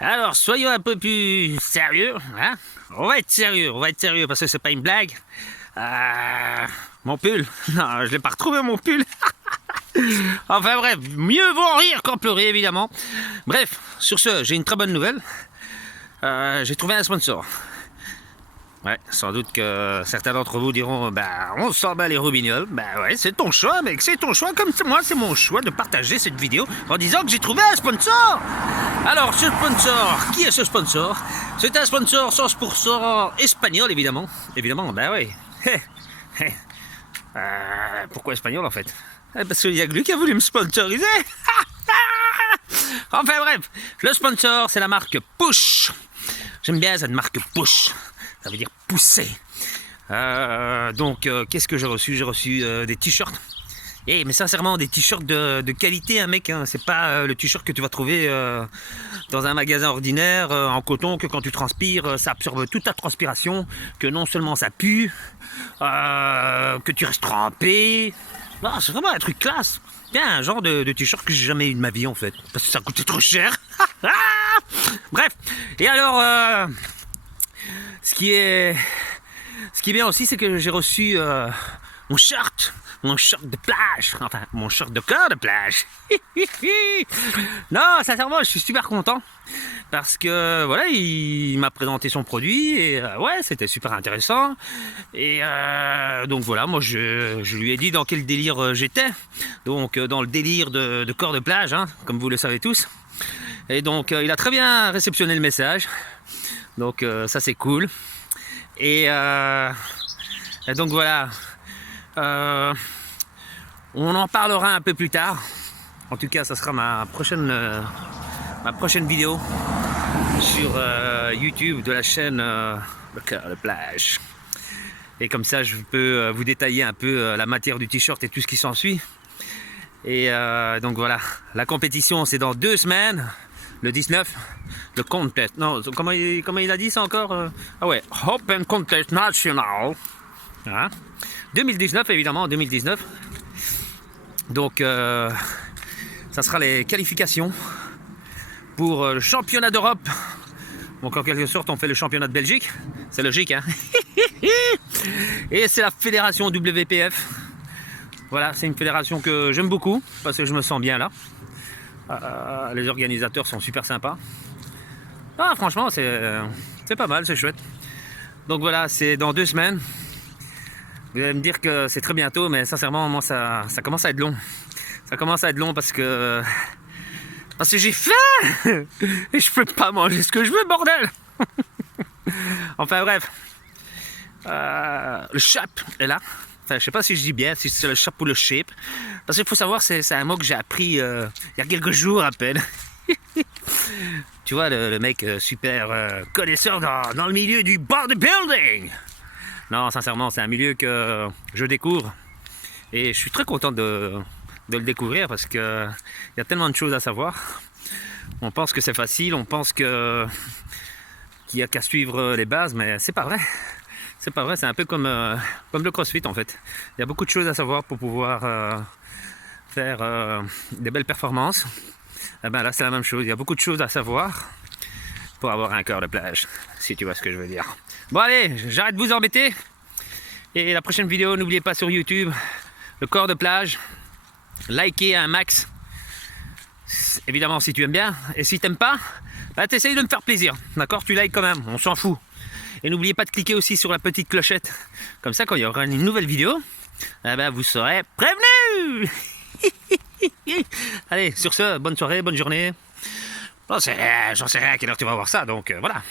Alors, soyons un peu plus sérieux, hein. On va être sérieux parce que c'est pas une blague. Mon pull, non, je l'ai pas retrouvé mon pull. Enfin bref, mieux vaut rire qu'en pleurer évidemment. Bref, sur ce, j'ai une très bonne nouvelle. J'ai trouvé un sponsor. Ouais, sans doute que certains d'entre vous diront, bah, on s'en bat les roubignoles. Bah ouais, c'est ton choix, mec, c'est ton choix. Comme moi, c'est mon choix de partager cette vidéo en disant que j'ai trouvé un sponsor. Alors, ce sponsor, qui est ce sponsor? C'est un sponsor 100% espagnol, évidemment. Évidemment, bah ouais. Pourquoi espagnol, en fait? Parce qu'il y a que lui qui a voulu me sponsoriser. Enfin bref, le sponsor, c'est la marque Push. J'aime bien cette marque Push. Ça veut dire pousser. Donc, qu'est-ce que j'ai reçu? J'ai reçu des t-shirts. Mais sincèrement, des t-shirts de qualité, hein, mec. Hein. C'est pas le t-shirt que tu vas trouver dans un magasin ordinaire en coton, que quand tu transpires, ça absorbe toute ta transpiration, que non seulement ça pue, que tu restes trempé. Non, c'est vraiment un truc classe. Un genre de t-shirt que j'ai jamais eu de ma vie, en fait. Parce que ça coûtait trop cher. Bref. Et alors... Ce qui est bien aussi, c'est que j'ai reçu mon shirt de plage, enfin mon shirt de corps de plage. Non, sincèrement, je suis super content parce que voilà, il m'a présenté son produit et ouais, c'était super intéressant. Et donc voilà, moi je lui ai dit dans quel délire j'étais. Donc dans le délire de corps de plage, hein, comme vous le savez tous. Et donc il a très bien réceptionné le message. Donc ça c'est cool. Et donc voilà. On en parlera un peu plus tard. En tout cas, ça sera ma prochaine vidéo sur YouTube de la chaîne Le Cœur de Plage. Et comme ça, je peux vous détailler un peu la matière du t-shirt et tout ce qui s'ensuit. Et donc voilà, la compétition c'est dans 2 semaines. Le 19, le contest. Non, comment il a dit ça encore? Ah ouais, Open Contest National. Hein? 2019, évidemment, 2019. Donc, ça sera les qualifications pour le championnat d'Europe. Donc, en quelque sorte, on fait le championnat de Belgique. C'est logique, hein? Et c'est la fédération WPF. Voilà, c'est une fédération que j'aime beaucoup parce que je me sens bien là. Les organisateurs sont super sympas. Franchement, c'est pas mal, c'est chouette. Donc voilà, c'est dans 2 semaines. Vous allez me dire que c'est très bientôt, mais sincèrement, moi, ça commence à être long. Ça commence à être long parce que j'ai faim et je peux pas manger ce que je veux, bordel. Enfin bref, le chap est là. Enfin, je sais pas si je dis bien, si c'est le chap ou le shape. Parce qu'il faut savoir, c'est un mot que j'ai appris il y a quelques jours à peine. Tu vois, le mec super connaisseur dans le milieu du bodybuilding. Non, sincèrement, c'est un milieu que je découvre. Et je suis très content de le découvrir parce qu'il y a tellement de choses à savoir. On pense que c'est facile, on pense qu'il n'y a qu'à suivre les bases, mais c'est pas vrai. C'est pas vrai, c'est un peu comme le CrossFit en fait. Il y a beaucoup de choses à savoir pour pouvoir faire des belles performances. Et ben là c'est la même chose, il y a beaucoup de choses à savoir pour avoir un cœur de plage, si tu vois ce que je veux dire. Bon allez, j'arrête de vous embêter. Et la prochaine vidéo, n'oubliez pas sur YouTube, le corps de plage. Likez un max. Évidemment si tu aimes bien. Et si t'aimes pas, bah t'essayes de me faire plaisir. D'accord, tu likes quand même, on s'en fout. Et n'oubliez pas de cliquer aussi sur la petite clochette. Comme ça, quand il y aura une nouvelle vidéo, eh ben, vous serez prévenus. Allez, sur ce, bonne soirée, bonne journée. J'en sais rien à quelle heure tu vas voir ça, donc voilà.